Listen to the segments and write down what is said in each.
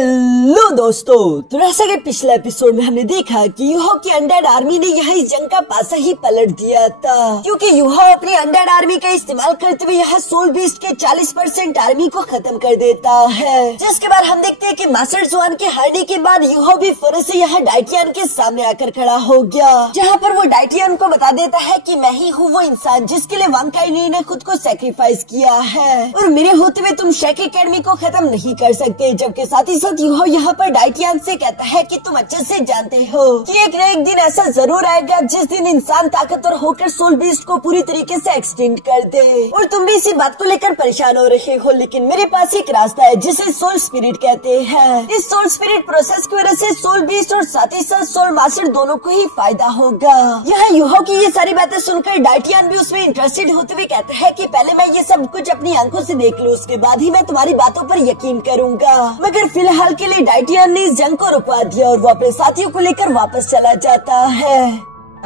Hello दोस्तों, तो जैसा कि पिछले एपिसोड में हमने देखा कि यूहो की अनडेड आर्मी ने यहाँ इस जंग का पासा ही पलट दिया था, क्योंकि यूहो अपनी अनडेड आर्मी का इस्तेमाल करते हुए यहाँ सोल बीस्ट के 40% आर्मी को खत्म कर देता है। जिसके बाद हम देखते हैं कि मास्टर जुआन के हारने के बाद यूहो भी फिर से यहाँ डाइटियन के सामने आकर खड़ा हो गया, जहाँ पर वो डाइटियन को बता देता है कि मैं ही हूँ वो इंसान जिसके लिए वांग काइनी ने खुद को सेक्रीफाइस किया है और मेरे होते हुए तुम शेक एकेडमी को खत्म नहीं कर सकते। जबकि साथ ही साथ यूहो यहाँ पर डाइटियन से कहता है कि तुम अच्छे से जानते हो कि एक न एक दिन ऐसा जरूर आएगा जिस दिन इंसान ताकतवर होकर सोल बीस्ट को पूरी तरीके से एक्सटेंड कर दे, और तुम भी इसी बात को लेकर परेशान हो रहे हो। लेकिन मेरे पास एक रास्ता है जिसे सोल स्पिरिट कहते हैं। इस सोल स्पिरिट प्रोसेस की वजह से सोल बीस्ट और साथ ही साथ सोल मास्टर दोनों को ही फायदा होगा। यहाँ यूहो की ये सारी बातें सुनकर डाइटियन भी उसमें इंटरेस्टेड होते हुए कहता है कि पहले मैं ये सब कुछ अपनी आंखों से देख लूं, उसके बाद ही मैं तुम्हारी बातों पर यकीन करूंगा। मगर फिलहाल के लिए डाइटियन ने इस जंग को रुकवा दिया और वो अपने साथियों को लेकर वापस चला जाता है।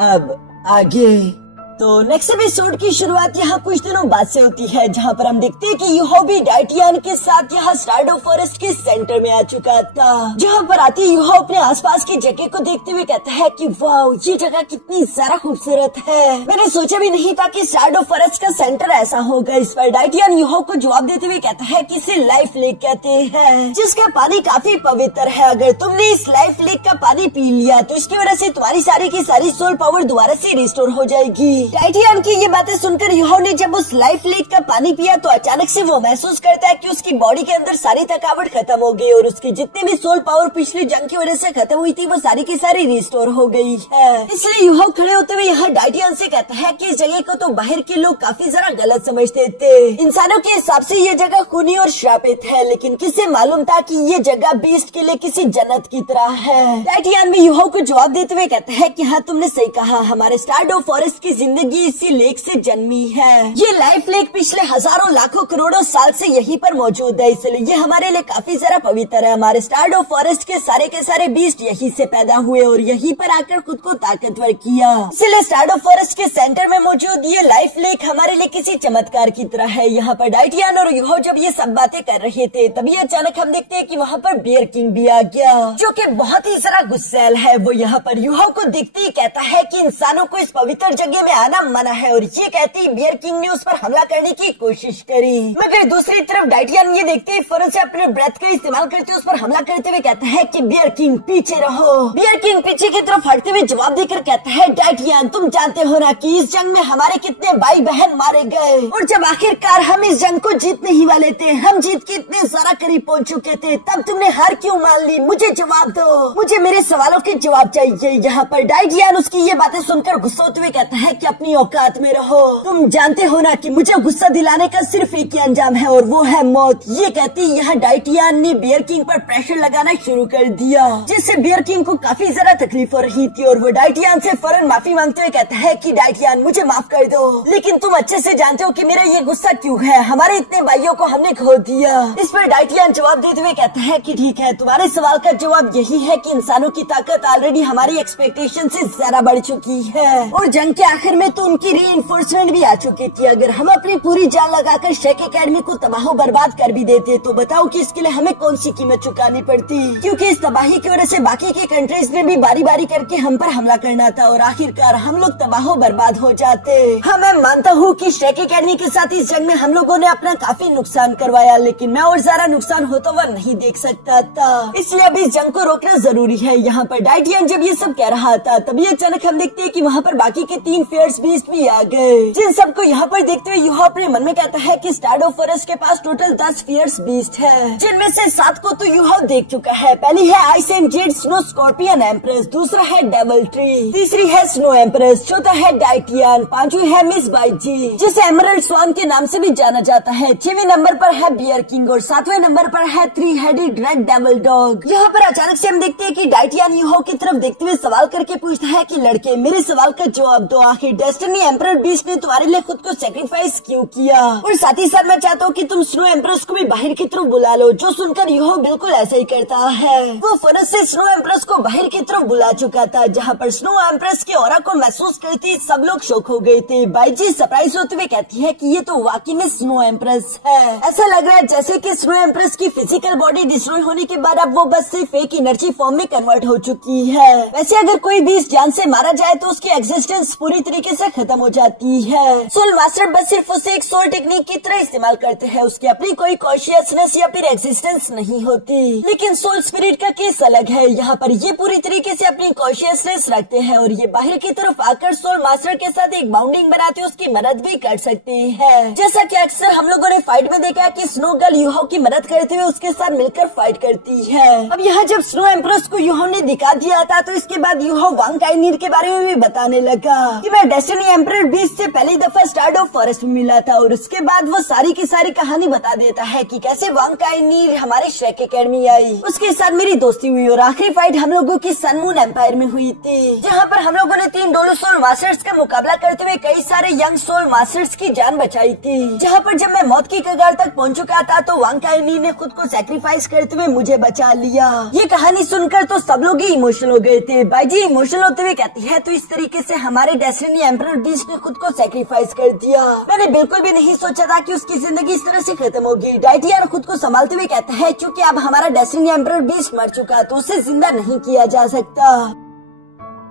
अब आगे तो नेक्स्ट एपिसोड की शुरुआत यहाँ कुछ दिनों बाद से होती है, जहाँ पर हम देखते हैं कि यूहो भी डाइटियन के साथ यहाँ स्टारडो फॉरेस्ट के सेंटर में आ चुका था, जहाँ पर आते यूहो अपने आसपास की जगह को देखते हुए कहता है कि वाह, ये जगह कितनी ज्यादा खूबसूरत है। मैंने सोचा भी नहीं था कि स्टारडो फॉरेस्ट का सेंटर ऐसा होगा। इस पर डाइटियन यूहो को जवाब देते हुए कहता है कि इसे लाइफ लेक कहते हैं, जिसका पानी काफी पवित्र है। अगर तुमने इस लाइफ लेक का पानी पी लिया तो इसकी वजह से तुम्हारी सारी की सारी सोल पावर दोबारा से रिस्टोर हो जाएगी। डाइटियन की ये बातें सुनकर यूहो ने जब उस लाइफ लेक का पानी पिया तो अचानक से वो महसूस करता है कि उसकी बॉडी के अंदर सारी थकावट खत्म हो गई और उसकी जितनी भी सोल पावर पिछली जंग की वजह से खत्म हुई थी वो सारी की सारी रिस्टोर हो गई है। इसलिए यूहो खड़े होते हुए यहाँ डाइटियन से कहता है कि इस जगह को तो बाहर के लोग काफी जरा गलत समझते थे। इंसानों के हिसाब से ये जगह खूनी और श्रापित है, लेकिन किसे मालूम था कि ये जगह बीस्ट के लिए किसी जन्नत की तरह है। डाइटियन भी यूहो को जवाब देते हुए कहता है कि हाँ, तुमने सही कहा, हमारे स्टारडो फॉरेस्ट की जिंदगी इसी लेक से जन्मी है। ये लाइफ लेक पिछले हजारों लाखों करोड़ों साल से यहीं पर मौजूद है, इसलिए ये हमारे लिए काफी ज्यादा पवित्र है। हमारे स्टारडो फॉरेस्ट के सारे बीस्ट यहीं से पैदा हुए और यहीं पर आकर खुद को ताकतवर किया। इसलिए स्टारडो फॉरेस्ट के सेंटर में मौजूद ये लाइफ लेक हमारे लिए किसी चमत्कार की तरह है। यहाँ पर डाइटियन और यूहो जब ये सब बातें कर रहे थे तभी अचानक हम देखते हैं कि वहाँ पर बियर किंग भी आ गया, जो कि बहुत ही जरा गुस्सैल है। वो यहाँ पर यूहो को देखते ही कहता है कि इंसानों को इस पवित्र जगह में आना मना है, और ये कहते ही बियर किंग ने उस पर हमला करने की कोशिश करी। मगर दूसरी तरफ डाइटियन ये देखते ही फौरन से अपने ब्रेथ का इस्तेमाल करते उस पर हमला करते हुए कहता है कि बियर किंग पीछे रहो। बियर किंग पीछे की तरफ हटते हुए जवाब देकर कहता है, डाइटियन तुम जानते हो ना कि इस जंग में हमारे कितने भाई बहन मारे गए, और जब आखिरकार हम इस जंग को जीतने ही वाले थे, हम जीत के इतने ज्यादा करीब पहुँच चुके थे, तब तुमने हार क्यों मान ली? मुझे जवाब दो, मुझे मेरे सवालों के जवाब चाहिए। यहाँ पर डाइटियन उसकी ये बातें सुनकर गुस्सा होते हुए कहता है कि अपनी औकात में रहो, तुम जानते हो ना कि मुझे गुस्सा दिलाने का सिर्फ एक ही अंजाम है और वो है मौत। ये कहती यहाँ डाइटियन ने बियर किंग पर प्रेशर लगाना शुरू कर दिया, जिससे बियर किंग को काफी ज्यादा तकलीफ हो रही थी और वो डाइटियन से फौरन माफी मांगते हुए कहता है कि डाइटियन मुझे माफ कर दो, लेकिन तुम अच्छे से जानते हो कि मेरा ये गुस्सा क्यों है, हमारे इतने भाइयों को हमने खो दिया। इस पर डाइटियन जवाब देते हुए कहता है कि ठीक है, तुम्हारे सवाल का जवाब यही है कि इंसानों की ताकत ऑलरेडी हमारी एक्सपेक्टेशन से ज्यादा बढ़ चुकी है और जंग के आखिर में तो उनकी रीइंफोर्समेंट भी आ चुकी थी। अगर हम अपनी पूरी जान लगाकर शेक एकेडमी को तबाह बर्बाद कर भी देते तो बताओ कि इसके लिए हमें कौन सी कीमत चुकानी पड़ती, क्योंकि इस तबाही की वजह से बाकी के कंट्रीज ने भी बारी बारी करके हम पर हमला करना था और आखिरकार हम लोग तबाह बर्बाद हो जाते। हाँ, मैं मानता हूँ कि शेक एकेडमी के साथ इस जंग में हम लोगों ने अपना काफी नुकसान करवाया, लेकिन मैं और ज्यादा नुकसान होता हुआ नहीं देख सकता था, इसलिए अब इस जंग को रोकना जरूरी है। यहाँ पर डाइटियन जब ये सब कह रहा था तभी अचानक हम देखते हैं कि वहाँ पर बाकी के 3 फियर्स बीस्ट भी आ गए, जिन सबको यहाँ पर देखते हुए यूहो अपने मन में कहता है कि स्टारडो फॉरेस्ट के पास टोटल 10 फियर्स बीस्ट है, जिनमें से 7 को तो यूहो देख चुका है। पहली है ice and Z snow scorpion empress, दूसरा है डेविल ट्री, तीसरी है स्नो एम्प्रेस, चौथा है डाइटियन, पांचवी है मिस बाइजी जिसे एमरल्ड स्वान के नाम से भी जाना जाता है, 6वें नंबर पर है बियर किंग और 7वें नंबर पर है 3 हेडेड रेड डेविल डॉग। यहाँ पर अचानक से हम देखते हैं कि डाइटियन यूहो की तरफ देखते हुए सवाल करके पूछता है कि लड़के मेरे सवाल का जवाब दो, आखिर डेस्टिनी एम्परर बीस्ट ने तुम्हारे लिए खुद को सेक्रीफाइस क्यों किया। और साथ ही साथ मैं चाहता हूँ कि तुम स्नो एम्प्रेस को भी बाहर की तरफ बुला लो। जो सुनकर यूहो बिल्कुल ऐसा ही करता है। वो फौरन से स्नो एम्प्रेस को बाहर की तरफ बुला चुका था, जहाँ पर स्नो एम्प्रेस के ऑरा को महसूस करती सब लोग शॉक हो गए थे। बाईजी सरप्राइज होते हुए कहती है कि ये तो वाकई में स्नो एम्प्रेस है। ऐसा लग रहा है जैसे कि स्नो एम्प्रेस की फिजिकल बॉडी डिस्ट्रॉय होने के बाद अब वो बस सिर्फ एक एनर्जी फॉर्म में कन्वर्ट हो चुकी है। वैसे अगर कोई बीस्ट जान से मारा जाए तो उसकी एग्जिस्टेंस पूरी तरीके से खत्म हो जाती है। सोल मास्टर बस सिर्फ उसे एक सोल टेक्निक की तरह इस्तेमाल करते हैं। उसकी अपनी कोई कॉन्शियसनेस या फिर एग्जिस्टेंस नहीं होती। लेकिन सोल स्पिरिट का केस अलग है। यहाँ पर ये पूरी तरीके से अपनी कॉन्शियसनेस रखते हैं और ये बाहर की तरफ आकर सोल मास्टर के साथ एक बाउंडिंग बनाते उसकी मदद भी कर सकते हैं। जैसा कि अक्सर हम लोगों ने फाइट में देखा कि स्नो गर्ल यूहो की मदद करते हुए उसके साथ मिलकर फाइट करती है। अब यहाँ जब स्नो एम्प्रेस को यूहो ने दिखा दिया था तो इसके बाद यूहो वांग काइनीर के बारे में भी बताने लगा कि मैं डेस्टिनी एम्परर बीस्ट से पहली दफा स्टार्ट ऑफ फॉरेस्ट में मिला था। और उसके बाद वो सारी की सारी कहानी बता देता है कि कैसे वांग काइनीर हमारे श्रेक एकेडमी आई, उसके साथ मेरी दोस्ती हुई और आखिरी फाइट हम लोगों की सन मून एम्पायर में हुई थी, जहाँ पर हम लोगों ने 3 डोलो सोल मास्टर्स का मुकाबला करते हुए कई सारे यंग सोल मास्टर्स की जान बचाई थी। जहाँ पर जब मैं मौत की कगार तक पहुँच चुका था तो वांग काइनीर ने खुद को सैक्रिफाइस करते हुए मुझे बचा लिया। ये कहानी सुनकर तो सब लोग ही इमोशनल हो गए थे। बाईजी इमोशनल होते हुए कहती है तो इस तरीके से हमारे डेस्टिनी एम्परर बीस्ट ने खुद को सैक्रिफाइस कर दिया। मैंने बिल्कुल भी नहीं सोचा था कि उसकी जिंदगी इस तरह से खत्म होगी। डाइटियान खुद को संभालते हुए कहता है क्योंकि अब हमारा डेस्टिनी एम्परर बीस्ट मर चुका तो उसे जिंदा नहीं किया जा सकता।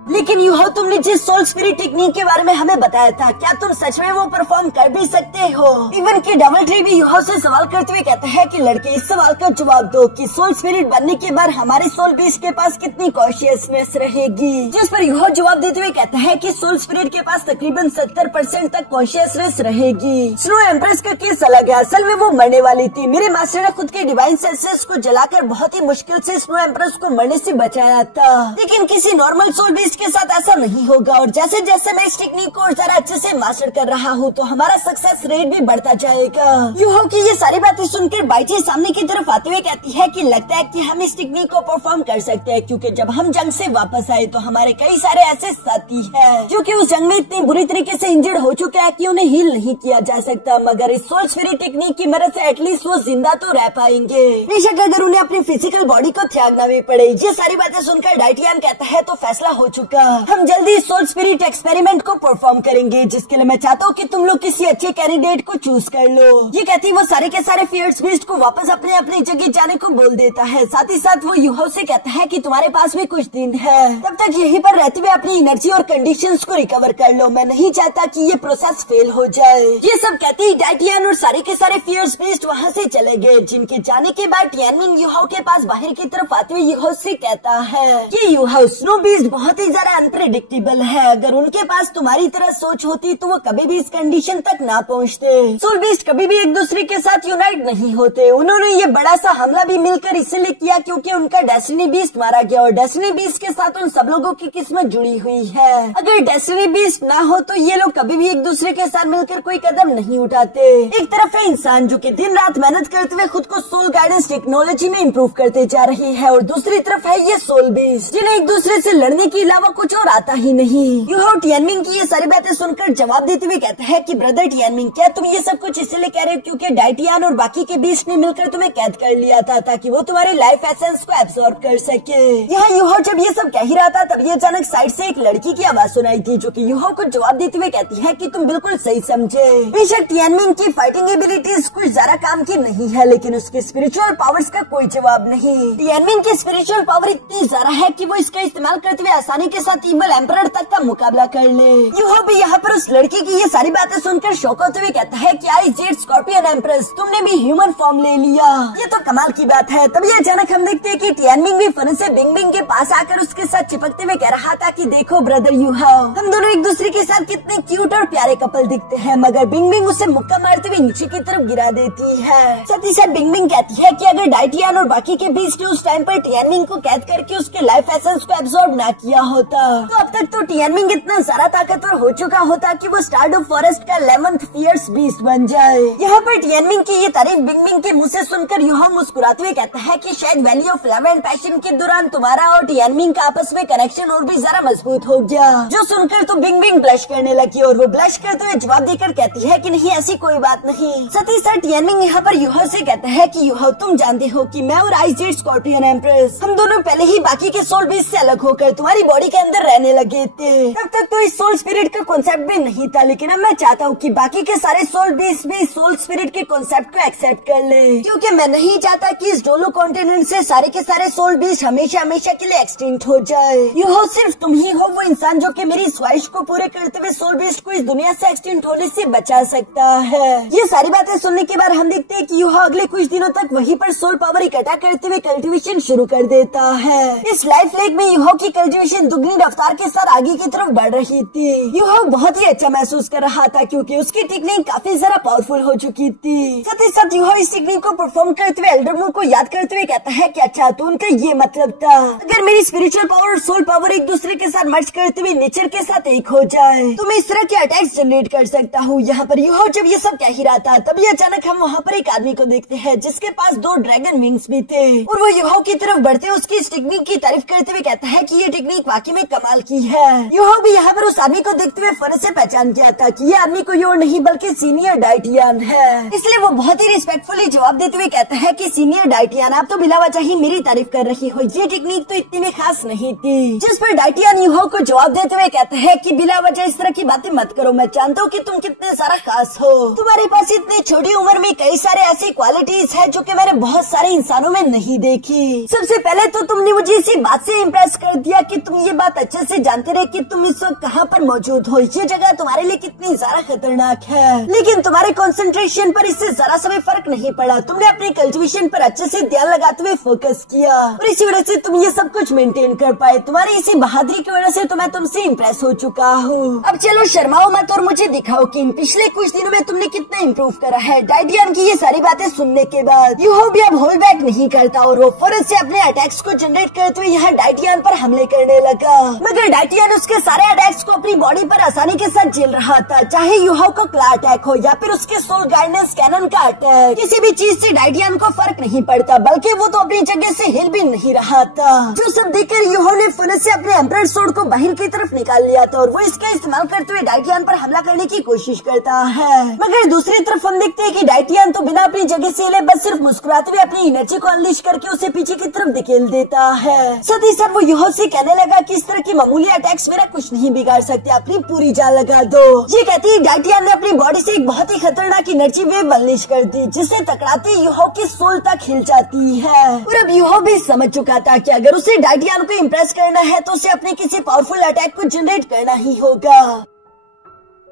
लेकिन यूहो तुमने जिस सोल स्पिरिट टेक्निक के बारे में हमें बताया था, क्या तुम सच में वो परफॉर्म कर भी सकते हो? इवन की डबल ट्री भी यूहो से सवाल करते हुए कहता है कि लड़के इस सवाल का जवाब दो कि सोल स्पिरिट बनने के बाद हमारे सोल बीस्ट के पास कितनी कॉन्शियसनेस रहेगी। जिस पर यूहो जवाब देते हुए कहता है कि सोल स्पिरिट के पास तकरीबन 70% तक कॉन्शियसनेस रहेगी। स्नो एम्प्रेस का केस अलग है। असल में वो मरने वाली थी। मेरे मास्टर ने खुद के डिवाइन सेंसेस को जलाकर बहुत ही मुश्किल से स्नो एम्प्रेस को मरने से बचाया था। लेकिन किसी नॉर्मल सोल बीस्ट के साथ ऐसा नहीं होगा और जैसे जैसे मैं इस टेक्निक को जरा अच्छे से मास्टर कर रहा हूँ तो हमारा सक्सेस रेट भी बढ़ता जाएगा। यूहो की ये सारी बातें सुनकर बाईजी सामने की तरफ आते हुए कहती है कि लगता है कि हम इस टेक्निक को परफॉर्म कर सकते हैं, क्योंकि जब हम जंग से वापस आए तो हमारे कई सारे ऐसे साथी हैं जो कि उस जंग में इतनी बुरी तरीके से इंजर्ड हो चुके हैं कि उन्हें हील नहीं किया जा सकता, मगर इस सोल स्पिरिट टेक्निक की मदद से एटलीस्ट वो जिंदा तो रह पाएंगे, बेशक अगर उन्हें अपनी फिजिकल बॉडी को त्यागना भी पड़े। ये सारी बातें सुनकर डाइटियान कहता है तो फैसला हो चुका, हम जल्दी सोल स्पिरिट एक्सपेरिमेंट को परफॉर्म करेंगे, जिसके लिए मैं चाहता हूँ कि तुम लोग किसी अच्छे कैंडिडेट को चूज कर लो। ये कहती वो सारे के सारे फियर्स बीस्ट को वापस अपने अपनी जगह जाने को बोल देता है। साथ ही साथ वो यूहो से कहता है कि तुम्हारे पास भी कुछ दिन है, तब तक यहीं पर रहते हुए अपनी एनर्जी और कंडीशंस को रिकवर कर लो। मैं नहीं चाहता कि ये प्रोसेस फेल हो जाए। ये सब कहती ही डाइटियान और सारे के सारे फियर्स बीस्ट वहाँ से चले गए, जिनके जाने के बाद टियानमिन यूहो के पास बाहर की तरफ आते हुए यूहो से कहता है कि यूहो स्नो बीस्ट बहुत ही ज्यादा अनप्रेडिक्टेबल है। अगर उनके पास तुम्हारी तरह सोच होती तो वो कभी भी इस कंडीशन तक ना पहुंचते। सोल बीस्ट कभी भी एक दूसरे के साथ यूनाइट नहीं होते। उन्होंने ये बड़ा सा हमला भी मिलकर इसलिए किया क्योंकि उनका डेस्टिनी बीस्ट मारा गया और डेस्टिनी बीस्ट के साथ उन सब लोगों की किस्मत जुड़ी हुई है। अगर डेस्टिनी बीस्ट ना हो तो ये लोग कभी भी एक दूसरे के साथ मिलकर कोई कदम नहीं उठाते। एक तरफ है इंसान जो कि दिन रात मेहनत करते हुए खुद को सोल गाइडेंस टेक्नोलॉजी में इम्प्रूव करते जा रही है, और दूसरी तरफ है ये सोल बीस्ट जिन्हें एक दूसरे से लड़ने के अलावा कुछ और आता ही नहीं। यूहो टियानमिन की ये सारी बातें सुनकर जवाब देते हुए कहता है कि ब्रदर टियानमिन, क्या तुम ये सब कुछ इसलिए कह रहे हो क्योंकि डाइटियान और बाकी के बीस्ट ने मिलकर तुम्हें कैद कर लिया था ताकि वो तुम्हारी लाइफ एसेंस को एब्सॉर्ब कर सके। यहाँ यूहो जब ये सब कह ही रहा था तभी अचानक साइड से एक लड़की की आवाज सुनाई थी जो कि यूहो को जवाब देते हुए कहती है कि तुम बिल्कुल सही समझे। बेशक टियानमिन की फाइटिंग एबिलिटीज कुछ ज्यादा काम की नहीं है, लेकिन उसके स्पिरिचुअल पावर्स का कोई जवाब नहीं। टियानमिन की स्पिरिचुअल पावर इतनी ज्यादा है कि वो इसका इस्तेमाल करते हुए आसानी के साथ इवल एम्परर तक का मुकाबला कर ले। यूहो भी यहाँ पर उस लड़की की ये सारी बातें सुनकर शॉक होते हुए कहता है कि आई जेड स्कॉर्पियन एम्प्रेस, तुमने भी ह्यूमन फॉर्म ले लिया, ये तो कमाल की बात है। तभी अचानक हम देखते हैं कि टियानमिन भी फन से बिंग बिंग के पास आकर उसके साथ चिपकते हुए कह रहा था कि देखो ब्रदर यूहो, हम दोनों एक दूसरे के साथ कितने क्यूट और प्यारे कपल दिखते हैं, मगर बिंग बिंग उसे मुक्का मारते हुए नीचे की तरफ गिरा देती है। साथ ही साथ बिंग बिंग कहती है कि अगर डाइटियान और बाकी के बीच ने उस टाइम पर टियानमिन को कैद करके उसके लाइफ एसेंस को एब्सॉर्ब ना किया होता तो अब तक तो टियानमिंग इतना सारा ताकतवर हो चुका होता कि वो स्टारडू फॉरेस्ट का 11th फियर्स बीस्ट बन जाए। यहाँ पर टियानमिंग की ये तारीफ बिंगमिंग के मुंह से सुनकर यूहो मुस्कुराते हुए कहता है कि शायद valley of love and passion के दौरान तुम्हारा और टियानमिंग का आपस में कनेक्शन और भी ज्यादा मजबूत हो गया। जो सुनकर तो बिंगमिंग ब्लश करने लगी और वो ब्लश करते हुए जवाब देकर कहती है कि नहीं, ऐसी कोई बात नहीं। साथ ही साथ टियानमिंग यहाँ पर यूहो से कहता है कि यूहो, तुम जानते हो कि मैं और आइस जेड स्कॉर्पियन एम्प्रेस हम दोनों पहले ही बाकी के सोल बीस्ट से अलग होकर तुम्हारी बॉडी के अंदर रहने लगे थे। तब तक तो इस सोल स्पिरिट का कॉन्सेप्ट भी नहीं था, लेकिन अब मैं चाहता हूँ कि बाकी के सारे सोल बीस्ट भी सोल स्पिरिट के कॉन्सेप्ट को एक्सेप्ट कर ले, क्योंकि मैं नहीं चाहता कि इस डोलो कॉन्टिनेंट से सारे के सारे सोल बीस्ट हमेशा हमेशा के लिए एक्सटिंक्ट हो जाए। यूहो, सिर्फ तुम ही हो वो इंसान जो कि मेरी ख्वाहिश को पूरे करते हुए सोल बीस्ट को इस दुनिया से एक्सटिंक्ट होने से बचा सकता है। ये सारी बातें सुनने के बाद हम देखते हैं कि यूहो अगले कुछ दिनों तक वहीं पर सोल पावर इकट्ठा करते हुए कल्टीवेशन शुरू कर देता है। इस लाइफ लेक में यूहो की कल्टीवेशन दुगनी रफ्तार के साथ आगे की तरफ बढ़ रही थी। यूहो बहुत ही अच्छा महसूस कर रहा था क्योंकि उसकी टेक्निक काफी ज्यादा पावरफुल हो चुकी थी। साथ ही साथ यूहो इस टेक्निक को परफॉर्म करते हुए एल्डर मून को याद करते हुए कहता है कि अच्छा, तो उनका ये मतलब था अगर मेरी स्पिरिचुअल पावर और सोल पावर एक दूसरे के साथ मर्ज करते हुए नेचर के साथ एक हो जाए तो मैं इस तरह के अटैक्स जनरेट कर सकता हूँ। यहाँ पर यूहो जब ये सब कह ही रहा था तभी अचानक हम वहाँ पर एक आदमी को देखते हैं जिसके पास 2 ड्रैगन विंग्स भी थे और वो यूहो की तरफ बढ़ते उसकी इस टेक्निक की तारीफ करते हुए कहता है कि ये टेक्निक वाकई में कमाल की है। यूहो भी यहाँ पर उस आदमी को देखते हुए फर्ज से पहचान किया था कि ये आदमी कोई और नहीं बल्कि सीनियर डाइटियन है, इसलिए वो बहुत ही रिस्पेक्टफुली जवाब देते हुए कहता है कि सीनियर डाइटियन, आप तो बिला वजह ही मेरी तारीफ कर रही हो, ये टेक्निक तो इतनी भी खास नहीं थी। जिस पर डाइटियन यूहो को जवाब देते हुए कहता है कि बिला वजह इस तरह की बातें मत करो, मैं जानता हूँ कि तुम कितने सारा खास हो, तुम्हारे पास इतनी छोटी उम्र में कई सारे ऐसी क्वालिटीज है जो कि मैंने बहुत सारे इंसानों में नहीं देखी। सबसे पहले तो तुमने मुझे इसी बात से इम्प्रेस कर दिया कि तुम ये बात अच्छे से जानते रहे कि तुम इस वक्त कहाँ पर मौजूद हो, ये जगह तुम्हारे लिए कितनी ज्यादा खतरनाक है, लेकिन तुम्हारे कंसंट्रेशन पर इससे जरा सा भी फर्क नहीं पड़ा। तुमने अपने कल्टीवेशन पर अच्छे से ध्यान लगाते हुए फोकस किया और इसी वजह से तुम ये सब कुछ मेंटेन कर पाए। तुम्हारी इसी बहादुरी की वजह से तो मैं तुमसे इम्प्रेस हो चुका हूँ। अब चलो शर्माओ मत और मुझे दिखाओ कि इन पिछले कुछ दिनों में तुमने कितना इम्प्रूव करा है। डाइटियन की ये सारी बातें सुनने के बाद यूहो भी अब होल्ड बैक नहीं करता और वो फौरन से अपने अटैक्स को जनरेट करते हुए यहाँ डाइटियन पर हमले करने लगा, मगर डाइटियन उसके सारे अटैक्स को अपनी बॉडी पर आसानी के साथ झेल रहा था, चाहे यूहो का क्ला अटैक हो या फिर उसके सोल गाइडेंस कैनन का अटैक। किसी भी चीज से डाइटियन को फर्क नहीं पड़ता, बल्कि वो तो अपनी जगह से हिल भी नहीं रहा था। जो सब देखकर यूहो ने फौरन से अपने एम्परर सोर्ड को बाहर की तरफ निकाल लिया था और वो इसका इस्तेमाल करते हुए डाइटियन पर हमला करने की कोशिश करता है, मगर दूसरी तरफ हम देखते हैं कि डाइटियन तो बिना अपनी जगह से हिले बस सिर्फ मुस्कुराते हुए अपनी एनर्जी को अनलिश करके उसे पीछे की तरफ धकेल देता है। साथ ही साथ वो यूहो से कहने लगा कि इस तरह की मामूली अटैक्स मेरा कुछ नहीं बिगाड़ सकते, अपनी पूरी जान लगा दो। ये कहती है डाइटियन ने अपनी बॉडी से एक बहुत ही खतरनाक एनर्जी वेव अनलिश कर दी जिससे टकराते यूहो की सोल तक हिल जाती है। और अब यूहो भी समझ चुका था कि अगर उसे डाइटियन को इम्प्रेस करना है तो उसे अपने किसी पावरफुल अटैक को जनरेट करना ही होगा,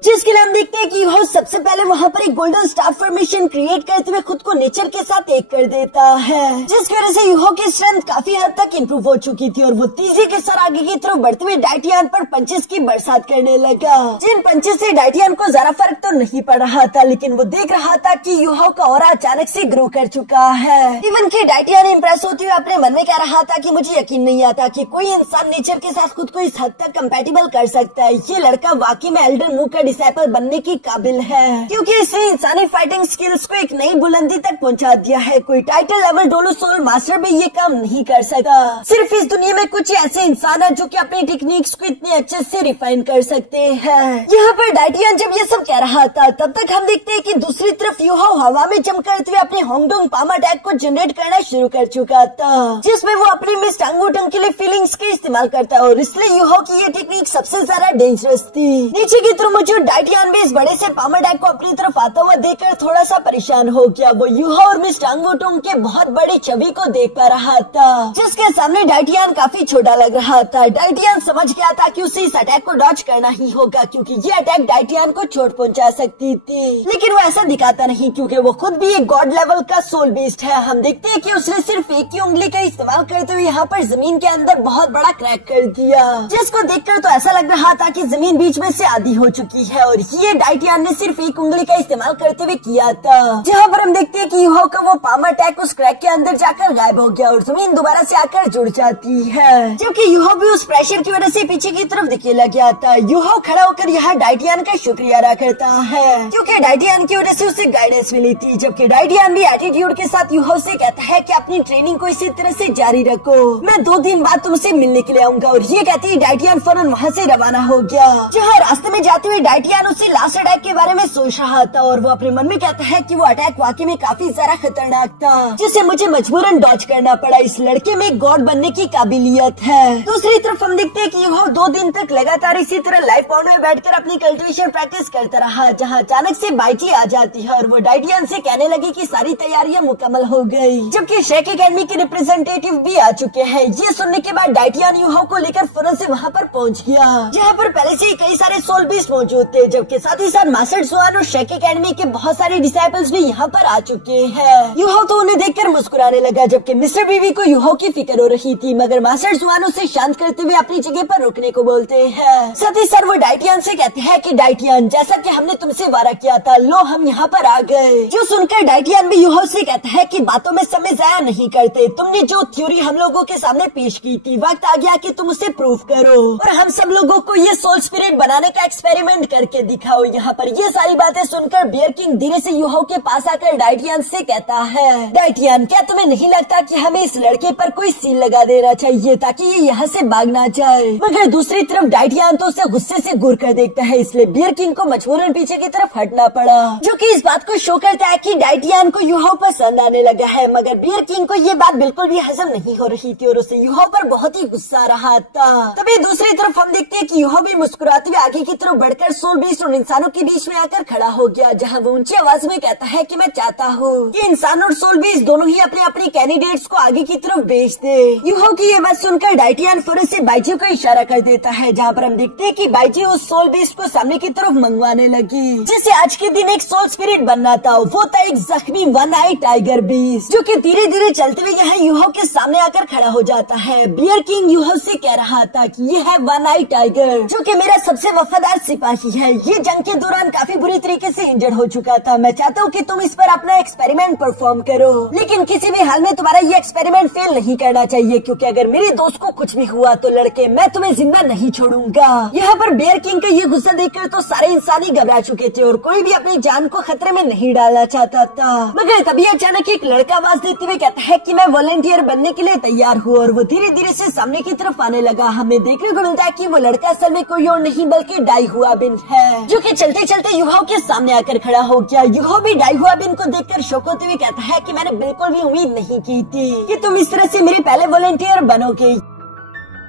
जिसके लिए हम देखते हैं कि यूहो सबसे पहले वहाँ पर एक गोल्डन स्टार फॉर्मेशन क्रिएट करते हुए खुद को नेचर के साथ एक कर देता है, जिसकी वजह से यूहो की स्ट्रेंथ काफी हद तक इम्प्रूव हो चुकी थी और वो तेजी के साथ आगे की तरफ बढ़ते हुए डाइटियन पर पंचेस की बरसात करने लगा। जिन पंचेस से डाइटियन को ज्यादा फर्क तो नहीं पड़ रहा था, लेकिन वो देख रहा था कि यूहो का ऑरा अचानक से ग्रो कर चुका है। इवन की डाइटियन इम्प्रेस होते हुए अपने मन में कह रहा था कि मुझे यकीन नहीं आता कि कोई इंसान नेचर के साथ खुद को इस हद तक कंपैटिबल कर सकता है। ये लड़का वाकई में एल्डर मून का डिसाइपल बनने की काबिल है, क्योंकि इसने इंसानी फाइटिंग स्किल्स को एक नई बुलंदी तक पहुंचा दिया है। कोई टाइटल लेवल डोलो सोल मास्टर भी ये काम नहीं कर सकता। सिर्फ इस दुनिया में कुछ ऐसे इंसान है जो कि अपनी टेक्निक्स को इतने अच्छे से रिफाइन कर सकते हैं। यहाँ पर डाइटियन जब ये सब कह रहा था तब तक हम देखते हैं कि दूसरी तरफ यूहो हवा में जंप करते हुए अपने होंगडोंग पाम अटैक को जनरेट करना शुरू कर चुका था, जिसमें वो अपनी मिस टांगोटंग के लिए फीलिंग्स के इस्तेमाल करता है और इसलिए यूहो की ये टेक्निक सबसे ज्यादा डेंजरस थी। नीचे की तरफ मौजूद डाइटियन भी इस बड़े से पाम अटैक को अपनी तरफ आता हुआ देखकर थोड़ा सा परेशान हो गया। वो यूहो और मिस टांगोटंग के बहुत बड़ी छवि को देख पा रहा था, जिसके सामने डाइटियन काफी छोटा लग रहा था। डाइटियन समझ गया था कि उसे इस अटैक को डॉज करना ही होगा, क्योंकि ये अटैक डाइटियन को चोट पहुंचा सकती थी, लेकिन वो ऐसा दिखाता नहीं क्योंकि वो खुद भी एक गॉड लेवल का सोल बीस्ट है। हम देखते हैं कि उसने सिर्फ एक ही उंगली का इस्तेमाल करते हुए यहाँ पर जमीन के अंदर बहुत बड़ा क्रैक कर दिया, जिसको देखकर तो ऐसा लग रहा था कि जमीन बीच में से आधी हो चुकी जाती है और ये डाइटियान ने सिर्फ एक उंगली का इस्तेमाल करते हुए किया था, जहाँ पर हम देखते हैं कि यूहो का वो पाम अटैक उस क्रैक के अंदर जाकर गायब हो गया और जमीन दोबारा से आकर जुड़ जाती है, जबकि यूहो भी उस प्रेशर की वजह से पीछे की तरफ दिखने लग गया था। यूहो खड़ा होकर यहाँ डाइटियान का शुक्रिया अदा करता है क्योंकि डाइटियान की वजह से उसे गाइडेंस मिली थी, जबकि डाइटियान भी एटीट्यूड के साथ यूहो से कहता है कि अपनी ट्रेनिंग को इसी तरह से जारी रखो, मैं 2 दिन बाद तुमसे मिलने के लिए आऊंगा। और ये कहती है डाइटियान फौरन वहाँ से रवाना हो गया, जहाँ रास्ते में जाते हुए डाइटियान उसे लास्ट अटैक के बारे में सोच रहा था और वो अपने मन में कहता है कि वो अटैक वाकई में काफी ज्यादा खतरनाक था, जिसे मुझे मजबूरन डॉज करना पड़ा। इस लड़के में गॉड बनने की काबिलियत है। दूसरी तरफ हम देखते हैं कि यूहो 2 दिन तक लगातार इसी तरह लाइव पाउंड में बैठकर अपनी कल्टिवेशन प्रैक्टिस करता रहा, जहाँ अचानक से बाइची आ जाती है और वो डाइटियान से कहने लगी कि सारी तैयारियां मुकम्मल हो गई, जबकि शेक एकेडमी के रिप्रेजेंटेटिव भी आ चुके हैं। ये सुनने के बाद डाइटियान यूहो को लेकर फौरन से वहाँ पर पहुँच गया, जहाँ पर पहले से कई सारे सोल बीस्ट मौजूद थे, जबकि साथ ही साथ मास्टर जुआन और शेक एकेडमी के बहुत सारे डिसाइपल्स भी यहाँ पर आ चुके हैं। यूहो तो उन्हें देखकर मुस्कुराने लगा, जबकि मिस्टर बीवी को यूहो की फिक्र हो रही थी, मगर मास्टर जुआन उसे शांत करते हुए अपनी जगह पर रुकने को बोलते हैं। साथ ही साथ वो डाइटियान से कहते हैं कि डाइटियान, जैसा कि हमने तुमसे वादा किया था, लो हम यहाँ पर आ गए। जो सुनकर डाइटियान भी यूहो से कहता है कि बातों में समय जाया नहीं करते, तुमने जो थ्योरी हम लोगों के सामने पेश की थी, वक्त आ गया कि तुम उसे प्रूव करो और हम सब लोगों को ये सोल स्पिरिट बनाने का एक्सपेरिमेंट करके दिखाओ। यहाँ पर ये सारी बातें सुनकर बियर किंग धीरे से यूहो के पास आकर डाइटियान से कहता है, डाइटियान क्या तुम्हें नहीं लगता कि हमें इस लड़के पर कोई सील लगा देना चाहिए ताकि ये यहाँ से भाग ना जाए? मगर दूसरी तरफ डाइटियान तो उसे गुस्से से घूर कर देखता है, इसलिए बियर किंग को मजबूरन पीछे की तरफ हटना पड़ा, जो कि इस बात को शो करता है कि डाइटियान को यूहो पसंद आने लगा है। मगर बियर किंग को ये बात बिल्कुल भी हजम नहीं हो रही थी और उसे यूहो पर बहुत ही गुस्सा आ रहा था। तभी दूसरी तरफ हम देखते हैं कि यूहो भी मुस्कुराते हुए आगे की तरफ बढ़कर सोल बीस्ट और इंसानों के बीच में आकर खड़ा हो गया, जहाँ वो ऊंची आवाज में कहता है कि मैं चाहता हूँ कि इंसान और सोल बीस्ट दोनों ही अपने अपने कैंडिडेट्स को आगे की तरफ भेज दे। यूहो की ये बात सुनकर डाइटियान फौरन से बाइजी को इशारा कर देता है, जहाँ पर हम देखते हैं कि बाइजी उस सोल बीस्ट को सामने की तरफ मंगवाने लगी, जिसे आज के दिन एक सोल स्पिरिट बनना था। वो था एक जख्मी वन आई टाइगर बीस्ट, जो कि धीरे धीरे चलते हुए यहाँ यूहो के सामने आकर खड़ा हो जाता है। बियर किंग यूहो से कह रहा था कि ये है वन आई टाइगर, जो कि मेरा सबसे वफादार सिपाही है। ये जंग के दौरान काफी बुरी तरीके से इंजर्ड हो चुका था। मैं चाहता हूँ कि तुम इस पर अपना एक्सपेरिमेंट परफॉर्म करो, लेकिन किसी भी हाल में तुम्हारा ये एक्सपेरिमेंट फेल नहीं करना चाहिए, क्योंकि अगर मेरे दोस्त को कुछ भी हुआ तो लड़के मैं तुम्हें जिंदा नहीं छोड़ूंगा। यहाँ पर बियर किंग का ये गुस्सा देखकर तो सारे इंसान ही घबरा चुके थे और कोई भी अपनी जान को खतरे में नहीं डालना चाहता था। मगर तभी अचानक एक लड़का आवाज देते हुए कहता है कि मैं वॉलंटियर बनने के लिए तैयार हूँ, और वो धीरे धीरे से सामने की तरफ आने लगा। हमें देखने को मिलता है कि वो लड़का असल में कोई और नहीं बल्कि डाई हुआ बिन है, जो कि चलते चलते यूहो के सामने आकर खड़ा हो गया। यूहो भी डाई हुआ बिन को देखकर शौक होते हुए कहता है कि मैंने बिल्कुल भी उम्मीद नहीं की थी कि तुम इस तरह से मेरे पहले वॉलंटियर बनोगे।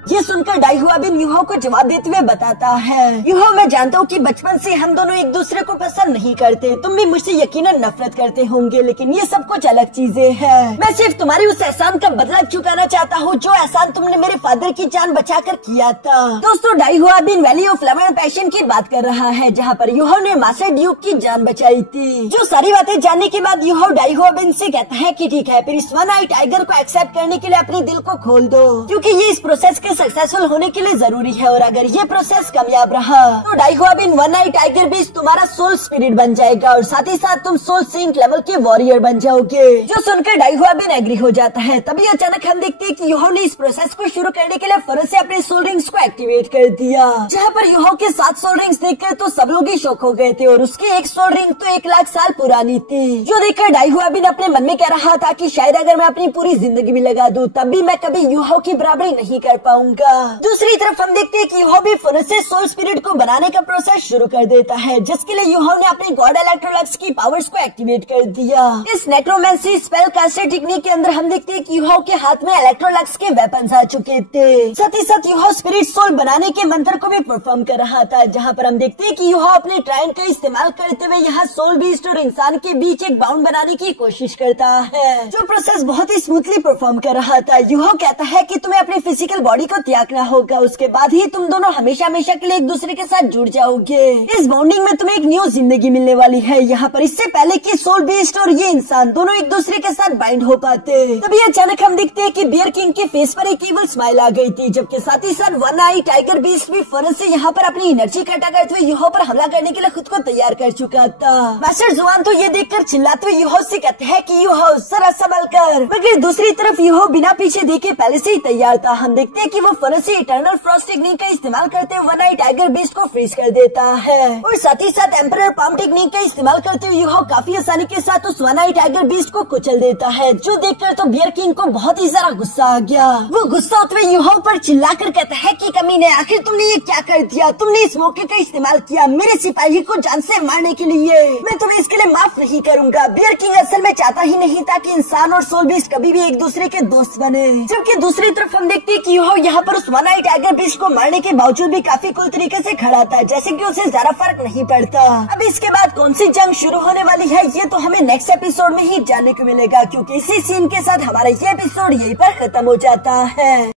ये सुनकर डाई हुआ बिन यूहो को जवाब देते हुए बताता है, यूहो मैं जानता हूँ कि बचपन से हम दोनों एक दूसरे को पसंद नहीं करते, तुम भी मुझसे यकीनन नफरत करते होंगे, लेकिन ये सब कुछ अलग चीजें हैं। मैं सिर्फ तुम्हारी उस एहसान का बदला चुकाना चाहता हूँ जो एहसान तुमने मेरे फादर की जान बचाकर किया था। दोस्तों डाई हुआ बिन valley of love and passion की बात कर रहा है, जहाँ पर यूहो ने मास्टर ड्यूक की जान बचाई थी। जो सारी बातें जानने के बाद यूहो डाई हुआ बिन से कहता है कि ठीक है, फिर इस वन आई टाइगर को एक्सेप्ट करने के लिए अपने दिल को खोल दो, क्योंकि ये इस प्रोसेस के सक्सेसफुल होने के लिए जरूरी है, और अगर ये प्रोसेस कामयाब रहा तो डाई हुआ been one I tiger beast तुम्हारा सोल स्पिरिट बन जाएगा और साथ ही साथ तुम सोल सेंट लेवल के वॉरियर बन जाओगे। जो सुनकर डाई हुआ बिन एग्री हो जाता है। तभी अचानक हम देखते हैं कि यूहो ने इस प्रोसेस को शुरू करने के लिए फौरन से अपने सोल रिंग्स को एक्टिवेट कर दिया, जहाँ पर यूहो के 7 सोल रिंग्स देखकर तो सब लोग ही शौक हो गए थे, और उसकी एक सोल रिंग तो 1 लाख साल पुरानी थी। जो देखकर डाई हुआ बिन अपने मन में कह रहा था कि शायद अगर मैं अपनी पूरी जिंदगी भी लगा दूं तब भी मैं कभी यूहो की बराबरी नहीं कर पाऊंगा। दूसरी तरफ हम देखते हैं कि यूहो भी फौरन से सोल स्पिरिट को बनाने का प्रोसेस शुरू कर देता है, जिसके लिए यूहो ने अपने गॉड इलेक्ट्रोलक्स की पावर्स को एक्टिवेट कर दिया। इस नेक्रोमेंसी स्पेल कास्टर टेक्निक के अंदर हम देखते हैं कि यूहो के हाथ में इलेक्ट्रोलक्स के वेपन्स आ चुके थे। साथ ही साथ यूहो स्पिरिट सोल बनाने के मंत्र को भी परफॉर्म कर रहा था, जहाँ पर हम देखते हैं कि यूहो अपने ट्राइन का इस्तेमाल करते हुए यहाँ सोल बीस्ट और इंसान के बीच एक बाउंड बनाने की कोशिश करता है, जो प्रोसेस बहुत ही स्मूथली परफॉर्म कर रहा था। यूहो कहता है कि तुम्हें अपनी फिजिकल बॉडी को त्यागना होगा, उसके बाद ही तुम दोनों हमेशा हमेशा के लिए एक दूसरे के साथ जुड़ जाओगे। इस बॉन्डिंग में तुम्हें एक न्यू जिंदगी मिलने वाली है यहाँ पर, इससे पहले कि सोल बीस्ट और ये इंसान दोनों एक दूसरे के साथ बाइंड हो पाते। तभी अचानक हम देखते हैं कि बियर किंग के फेस पर एक इविल स्माइल आ गई थी, जबकि साथ ही साथ वन आई टाइगर बीस्ट भी फौरन से यहाँ पर अपनी एनर्जी इकट्ठा करते हुए यूहो पर हमला करने के लिए खुद को तैयार कर चुका था। मास्टर जुआन तो ये देखकर चिल्लाते हुए यूहो से कहते हैं कि यूहो जरा संभल कर, मगर दूसरी तरफ यूहो बिना पीछे देखे पहले से ही तैयार था। हम देखते हैं कि वो फौरन से इटर्नल फ्रॉस्ट टेक्निक का इस्तेमाल करते हुए वन आई टाइगर बीस्ट को फ्रीज कर देता है, और साथ ही साथ एम्परर पाम टेक्निक का इस्तेमाल करते हुए यूहो काफी आसानी के साथ उस वन आई टाइगर बीस्ट को कुचल देता है, जो देखकर तो बियर किंग को बहुत ही ज्यादा गुस्सा आ गया। वो गुस्सा होते हुए यूहो पर चिल्लाकर कहता है कि कमीने, आखिर तुमने ये क्या कर दिया? तुमने इस मौके का इस्तेमाल किया मेरे सिपाही को जान से मारने के लिए, मैं तुम्हें इसके लिए माफ नहीं करूंगा। बियर किंग असल में चाहता ही नहीं था कि इंसान और सोल बीस्ट कभी भी एक दूसरे के दोस्त बने, जबकि दूसरी तरफ हम देखते हैं कि यूहो यहाँ पर उस वन आई टाइगर बीस्ट को मारने के बावजूद भी काफी कूल तरीके से खड़ा था, जैसे कि उसे ज्यादा फर्क नहीं पड़ता। अब इसके बाद कौन सी जंग शुरू होने वाली है ये तो हमें नेक्स्ट एपिसोड में ही जानने को मिलेगा, क्योंकि इसी सीन के साथ हमारा ये एपिसोड यहीं पर खत्म हो जाता है।